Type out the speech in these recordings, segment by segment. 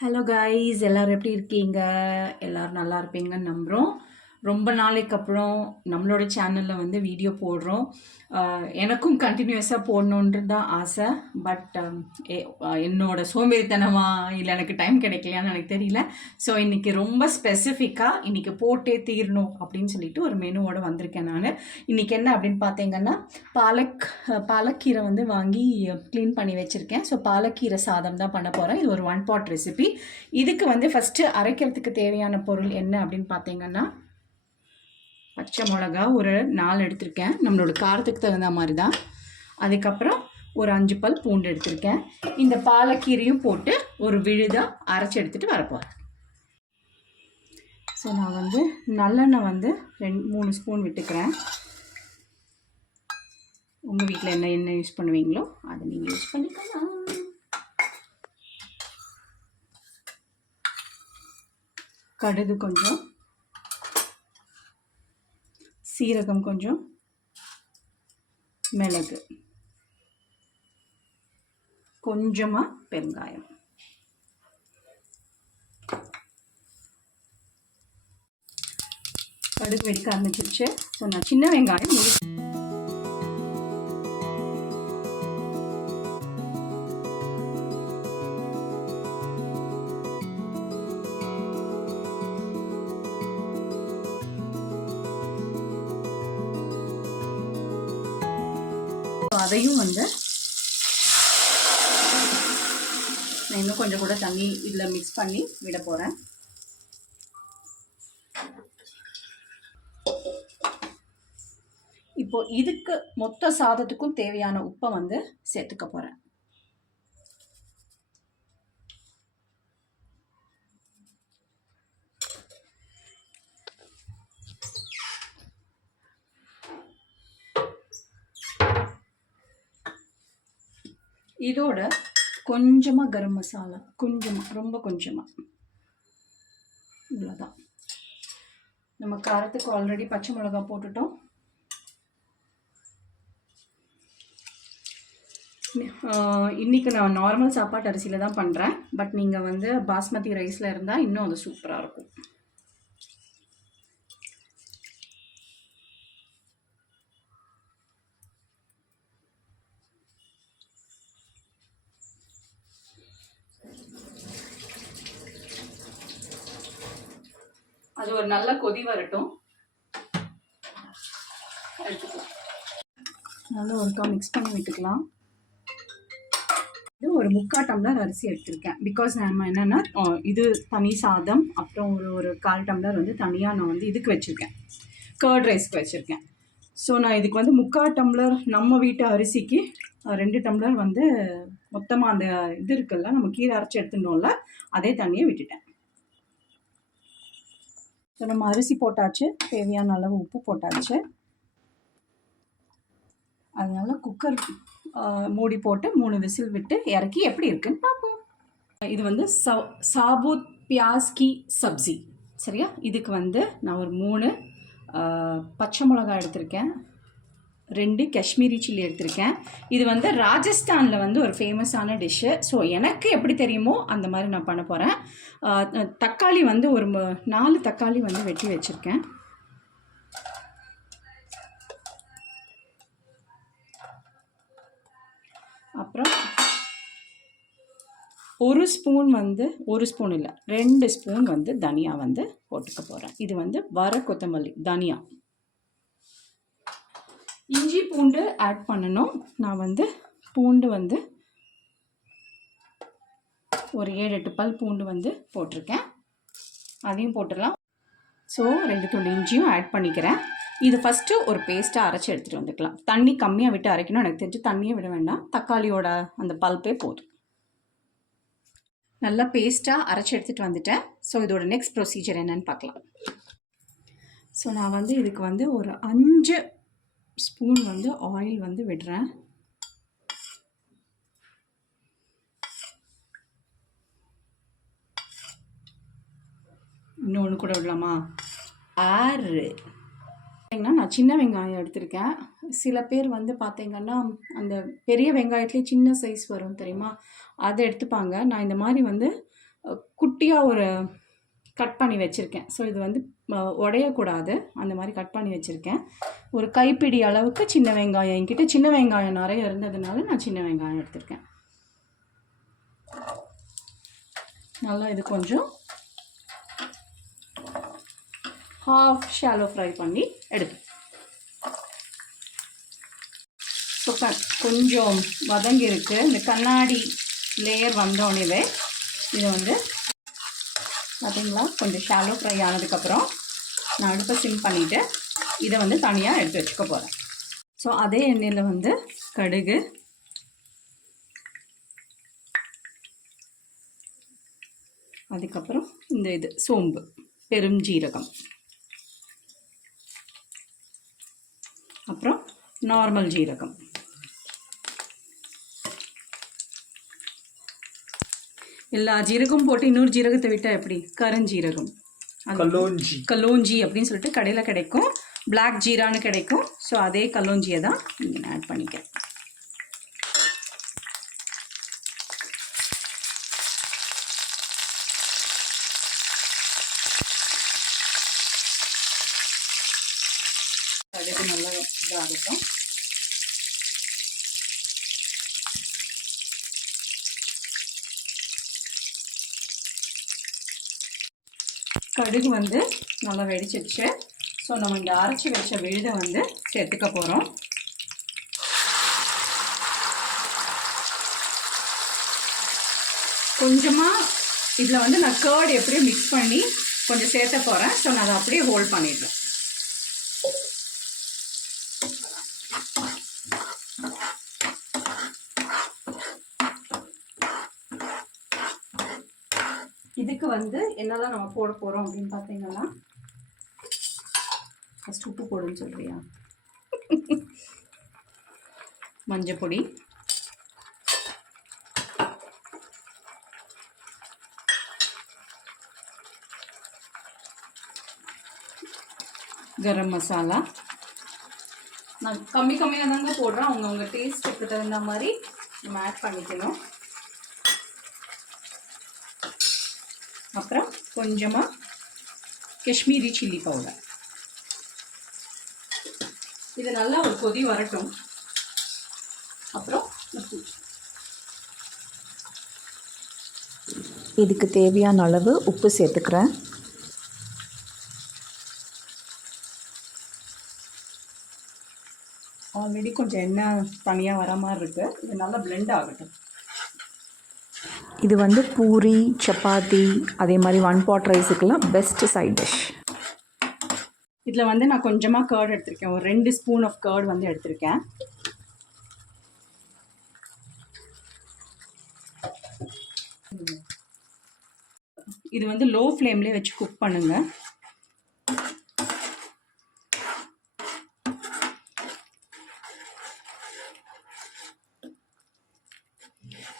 Hello guys, எல்லாரும் எப்படி இருக்கீங்க? எல்லாரும் நல்லா இருப்பீங்கன்னு நம்புகிறோம். ரொம்ப நாளைக்கு அப்புறம் நம்மளோட சேனலில் வந்து வீடியோ போடுறோம். எனக்கும் கண்டினியூஸாக போடணுன்றது தான் ஆசை. பட் என்னோட சோம்பேறித்தனமா இல்லை எனக்கு டைம் கிடைக்கலையான்னு எனக்கு தெரியல. ஸோ இன்றைக்கி ரொம்ப ஸ்பெசிஃபிக்காக இன்றைக்கி போட்டே தீரணும் அப்படின்னு சொல்லிட்டு ஒரு மெனுவோடு வந்திருக்கேன் நான். இன்றைக்கி என்ன அப்படின்னு பார்த்தீங்கன்னா, பாலக்கீரை வந்து வாங்கி க்ளீன் பண்ணி வச்சுருக்கேன். ஸோ பாலக்கீரை சாதம் தான் பண்ண போகிறேன். இது ஒரு 1 pot ரெசிபி. இதுக்கு வந்து ஃபஸ்ட்டு அரைக்கிறதுக்கு தேவையான பொருள் என்ன அப்படின்னு பார்த்தீங்கன்னா, பச்சை மிளகா ஒரு 4 எடுத்திருக்கேன், நம்மளோட காரத்துக்கு தகுந்த மாதிரி தான். அதுக்கப்புறம் ஒரு 5 பல் பூண்டு எடுத்திருக்கேன். இந்த பாலக்கீரையும் போட்டு ஒரு விழுதாக அரைச்சி எடுத்துகிட்டு வரப்போகிறேன். ஸோ நான் வந்து நல்லெண்ணெய் வந்து 2-3 ஸ்பூன் விட்டுக்கிறேன். உங்கள் வீட்டில் என்ன எண்ணெய் யூஸ் பண்ணுவீங்களோ அதை நீங்கள் யூஸ் பண்ணிக்கலாம். கடுகு கொஞ்சம், சீரகம் கொஞ்சம், மிளகு கொஞ்சமாக, பெருங்காயம். கடுகு வெடிக்க ஆரம்பிச்சிருச்சு. ஸோ நான் சின்ன வெங்காயம் அதையும் வந்து நான் இன்னும் கொஞ்சம் கூட தண்ணி இதில் மிக்ஸ் பண்ணி விட போகிறேன். இப்போ இதுக்கு மொத்த சாதத்துக்கும் தேவையான உப்பை வந்து சேர்த்துக்க போகிறேன். இதோட கொஞ்சமாக கரம் மசாலா, கொஞ்சமாக, ரொம்ப கொஞ்சமாக, இவ்வளோதான். நம்ம காரத்துக்கு ஆல்ரெடி பச்சை மிளகா போட்டுட்டோம். இன்றைக்கி நான் நார்மல் சாப்பாட்டு அரிசியில் தான் பண்ணுறேன். பட் நீங்கள் வந்து பாஸ்மதி ரைஸில் இருந்தால் இன்னும் அது சூப்பராக இருக்கும். அது ஒரு நல்ல கொதி வரட்டும். எடுத்துக்கலாம், நல்லா ஒருக்கா மிக்ஸ் பண்ணி விட்டுக்கலாம். இது ஒரு 3/4 டம்ளர் அரிசி எடுத்திருக்கேன். பிகாஸ் நம்ம என்னென்னா இது தனி சாதம், அப்புறம் ஒரு 1/4 டம்ளர் வந்து தனியாக நான் வந்து இதுக்கு வச்சுருக்கேன், கர்ட் ரைஸ்க்கு வச்சுருக்கேன். ஸோ நான் இதுக்கு வந்து 3/4 டம்ளர் நம்ம வீட்டு அரிசிக்கு 2 டம்ளர் வந்து மொத்தமாக அந்த இது இருக்குல்ல, நம்ம கீரை அரைச்சி எடுத்துட்டோம்ல, அதே தண்ணியை விட்டுட்டேன். ஸோ நம்ம அரிசி போட்டாச்சு, தேவையான அளவு உப்பு போட்டாச்சு. அதனால் குக்கர் மூடி போட்டு 3 விசில் விட்டு இறக்கி எப்படி இருக்குன்னு பார்ப்போம். இது வந்து சாபூத் பியாஸ் கி சப்ஜி, சரியா? இதுக்கு வந்து நான் ஒரு 3 பச்சை மிளகாய் எடுத்திருக்கேன், 2 காஷ்மீரி சில்லி எடுத்திருக்கேன். இது வந்து ராஜஸ்தானில் வந்து ஒரு ஃபேமஸான டிஷ்ஷு. ஸோ எனக்கு எப்படி தெரியுமோ அந்த மாதிரி நான் பண்ண போகிறேன். தக்காளி வந்து ஒரு 4 தக்காளி வந்து வெட்டி வச்சுருக்கேன். அப்புறம் 1 ஸ்பூன் வந்து, 1 ஸ்பூன் இல்லை 2 ஸ்பூன் வந்து தனியா வந்து போட்டுக்க போகிறேன். இது வந்து வர கொத்தமல்லி தனியா. இஞ்சி பூண்டு ஆட் பண்ணணும். நான் வந்து பூண்டு வந்து ஒரு 7-8 பல் பூண்டு வந்து போட்டிருக்கேன், அதையும் போட்டுடலாம். ஸோ 2 துண்டு இஞ்சியும் ஆட் பண்ணிக்கிறேன். இது ஃபஸ்ட்டு ஒரு பேஸ்ட்டாக அரைச்சி எடுத்துகிட்டு வந்துக்கலாம். தண்ணி கம்மியாக விட்டு அரைக்கணும், எனக்கு தெரிஞ்சு தண்ணியே விட வேண்டாம், தக்காளியோட அந்த பல்பே போதும். நல்லா பேஸ்ட்டாக அரைச்சி எடுத்துகிட்டு வந்துட்டேன். ஸோ இதோட நெக்ஸ்ட் ப்ரொசீஜர் என்னன்னு பார்க்கலாம். ஸோ நான் வந்து இதுக்கு வந்து ஒரு 5 ஸ்பூன் வந்து ஆயில் வந்து விடுறேன். இன்னொன்று கூட விடலாமா? 6. நான் சின்ன வெங்காயம் எடுத்திருக்கேன். சில பேர் வந்து பார்த்தீங்கன்னா அந்த பெரிய வெங்காயத்துலேயே சின்ன சைஸ் வரும் தெரியுமா, அதை எடுத்துப்பாங்க. நான் இந்த மாதிரி வந்து குட்டியாக ஒரு கட் பண்ணி வச்சுருக்கேன். ஸோ இது வந்து உடையக்கூடாது, அந்த மாதிரி கட் பண்ணி வச்சுருக்கேன். ஒரு கைப்பிடி அளவுக்கு சின்ன வெங்காயம், என்கிட்ட சின்ன வெங்காயம் நிறைய இருந்ததுனால நான் சின்ன வெங்காயம் எடுத்திருக்கேன். நல்லா இது கொஞ்சம் ஹாஃப் ஷாலோ ஃப்ரை பண்ணி எடுத்து கொஞ்சம் வதங்கிருக்கு. இந்த கண்ணாடி லேயர் வந்தோடனே இதை வந்து பார்த்தீங்களா, கொஞ்சம் ஷாலோ ஃப்ரை ஆனதுக்கப்புறம் நான் அடுப்பை சிம் பண்ணிவிட்டு இதை வந்து தனியாக எடுத்து வச்சுக்க போகிறேன். ஸோ அதே எண்ணெயில் வந்து கடுகு, அதுக்கப்புறம் இந்த இது சோம்பு, பெருஞ்சீரகம், அப்புறம் நார்மல் ஜீரகம், எல்லா ஜீரகம் போட்டு இன்னொரு ஜீரகத்தை விட்டால் எப்படி, கருஞ்சீரகம், கலோஞ்சி அப்படின்னு சொல்லிட்டு கடையில் கிடைக்கும், பிளாக் ஜீரான்னு கிடைக்கும். ஸோ அதே கலோஞ்சியை தான் இங்கே நான் ஆட் பண்ணிக்கிறேன். கடுகு நல்லா இதாகட்டும். கடுகு வந்து நல்லா வெடிச்சிடுச்சு. ஸோ நம்ம இந்த அரைச்சி வச்ச விழுதை வந்து சேர்த்துக்க போகிறோம். கொஞ்சமாக இதில் வந்து நான் கர்ட் எப்படியும் மிக்ஸ் பண்ணி கொஞ்சம் சேர்த்த போகிறேன். ஸோ நான் அதை அப்படியே ஹோல்ட் பண்ணிடுறேன். இதுக்கு வந்து என்னெல்லாம் நம்ம போட போகிறோம் அப்படின்னு பார்த்தீங்கன்னா, ஃபஸ்ட் உப்பு போடுன்னு சொல்கிறியா, மஞ்சள் பொடி, கரம் மசாலா. நான் கம்மியாக தாங்க போடுறேன், அவங்க டேஸ்ட்டுக்கு தகுந்த மாதிரி நம்ம ஆட் பண்ணிக்கணும். அப்புறம் கொஞ்சமாக காஷ்மீரி சில்லி பவுடர். இது நல்லா ஒரு கொதி வரட்டும். அப்புறம் உப்பு. இதுக்கு தேவையான அளவு உப்பு சேர்த்துக்கிறேன். ஆல்ரெடி கொஞ்சம் எண்ணெய் தனியாக வர மாதிரி இருக்குது. இது நல்லா பிளெண்ட் ஆகட்டும். இது வந்து பூரி, சப்பாத்தி, அதே மாதிரி 1 pot ரைஸுக்கெல்லாம் பெஸ்ட்டு சைட் டிஷ். இதில் வந்து நான் கொஞ்சமாக கர்ட் எடுத்திருக்கேன். ஒரு 2 ஸ்பூன் ஆஃப் கர்ட் வந்து எடுத்திருக்கேன். இது வந்து லோ ஃப்ளேம்லேயே வச்சு குக் பண்ணுங்கள்.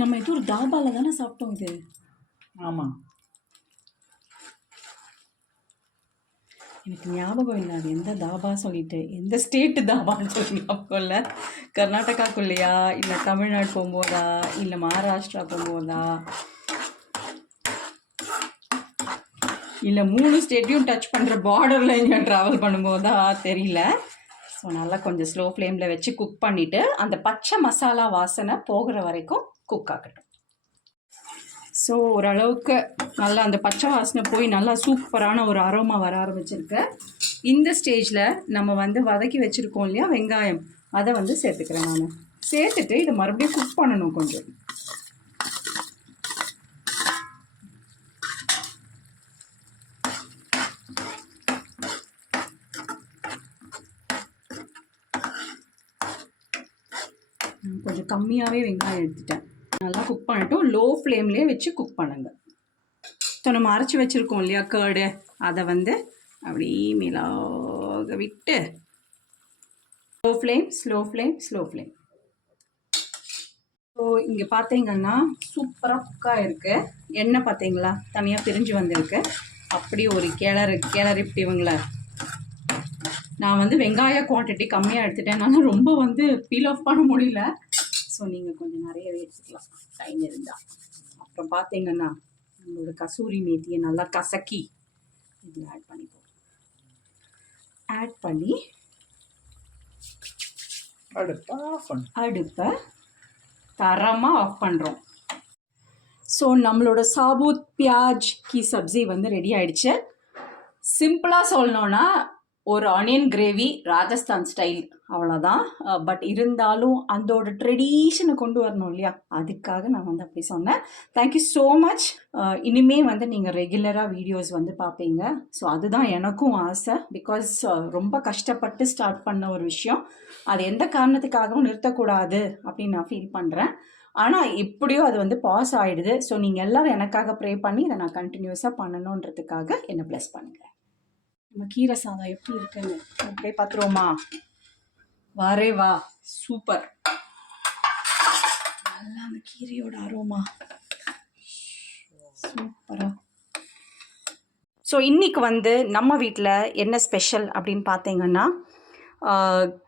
நம்ம இது ஒரு தாபாவில் தானே சாப்பிட்டோம் இது. ஆமாம், எனக்கு ஞாபகம் இல்லை அது எந்த தாபா சொல்லிட்டு, எந்த ஸ்டேட்டு தாபான்னு சொல்லி ஞாபகம் இல்லை. கர்நாடகாக்குள்ளையா, இல்லை தமிழ்நாடு போகும்போதா, இல்லை மகாராஷ்டிரா போகும்போதா, இல்லை 3 ஸ்டேட்டையும் டச் பண்ணுற பார்டரில் எங்கே ட்ராவல் பண்ணும்போதா தெரியல. ஸோ நல்லா கொஞ்சம் ஸ்லோ ஃப்ளேமில் வச்சு குக் பண்ணிவிட்டு அந்த பச்சை மசாலா வாசனை போகிற வரைக்கும் குக் ஆகட்டும். ஸோ ஓரளவுக்கு நல்லா அந்த பச்சை வாசனை போய் நல்லா சூப்பரான ஒரு அரோமா வர ஆரம்பிச்சிருக்கு. இந்த ஸ்டேஜில் நம்ம வந்து வதக்கி வச்சுருக்கோம் இல்லையா வெங்காயம், அதை வந்து சேர்த்துக்கிறேன். நான் சேர்த்துட்டு இதை மறுபடியும் குக் பண்ணணும் கொஞ்சம். கொஞ்சம் கம்மியாகவே வெங்காயம் எடுத்துட்டேன். நல்லா குக் பண்ணட்டும். லோ ஃப்ளேம்லேயே வச்சு குக் பண்ணுங்க. ஸோ நம்ம அரைச்சி வச்சுருக்கோம் இல்லையா கர்டு, அதை வந்து அப்படியே மேலாக விட்டு slow flame slow flame slow flame. So இங்கே பார்த்தீங்கன்னா சூப்பராக குக்காக இருக்குது. எண்ணெய் பார்த்தீங்களா தனியாக பிரிஞ்சு வந்திருக்கு. அப்படி ஒரு கிளறு இப்படி இவங்கள நான் வந்து வெங்காய குவான்டிட்டி கம்மியாக எடுத்துட்டேன். ரொம்ப வந்து பீல் ஆஃப் பண்ண முடியல. ஸோ நீங்கள் கொஞ்சம் நிறையவே எடுத்துக்கலாம் டைம் இருந்தால். அப்புறம் பார்த்தீங்கன்னா நம்மளோட கசூரி மேத்தியை நல்லா கசக்கி இதில் ஆட் பண்ணிப்போம். ஆட் பண்ணி அடுப்பை தரமாக ஆஃப் பண்ணுறோம். ஸோ நம்மளோட சாபூத் பியாஜ் கி சப்ஜி வந்து ரெடி ஆயிடுச்சு. சிம்பிளாக சொல்லணுன்னா ஒரு ஆனியன் கிரேவி ராஜஸ்தான் ஸ்டைல், அவ்வளோதான். பட் இருந்தாலும் அதோட ட்ரெடிஷனை கொண்டு வரணும் இல்லையா, அதுக்காக நான் வந்து அப்படி சொன்னேன். Thank you so much. இனிமே வந்து நீங்கள் ரெகுலராக வீடியோஸ் வந்து பார்ப்பீங்க. ஸோ அதுதான் எனக்கும் ஆசை. பிகாஸ் ரொம்ப கஷ்டப்பட்டு ஸ்டார்ட் பண்ண ஒரு விஷயம், அது எந்த காரணத்துக்காகவும் நிறுத்தக்கூடாது அப்படின்னு நான் ஃபீல் பண்ணுறேன். ஆனால் எப்படியோ அது வந்து பாஸ் ஆகிடுது. ஸோ நீங்கள் எல்லோரும் எனக்காக ப்ரே பண்ணி இதை நான் கண்டினியூஸாக பண்ணணுன்றதுக்காக என்னை ப்ளஸ் பண்ணுங்கள். நம்ம கீரை சாதம் எப்படி இருக்குன்னு அப்படியே பார்த்துருவோமா? வரே வா, சூப்பர். நல்லா அந்த கீரையோட அரோமா சூப்பரா. ஸோ இன்றைக்கி வந்து நம்ம வீட்டில் என்ன ஸ்பெஷல் அப்படின்னு பார்த்தீங்கன்னா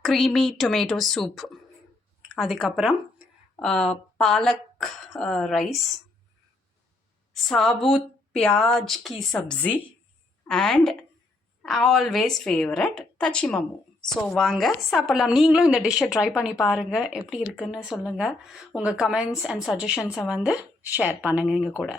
க்ரீமி டொமேட்டோ சூப், அதுக்கப்புறம் palak rice, Zabud பியாஜ் Ki sabzi and always favourite தச்சி மம்மு. ஸோ வாங்க சாப்பிட்லாம். நீங்களும் இந்த டிஷ்ஷை ட்ரை பண்ணி பாருங்கள், எப்படி இருக்குன்னு சொல்லுங்கள். உங்கள் கமெண்ட்ஸ் அண்ட் சஜஷன்ஸை வந்து ஷேர் பண்ணுங்கள் எங்கள் கூட.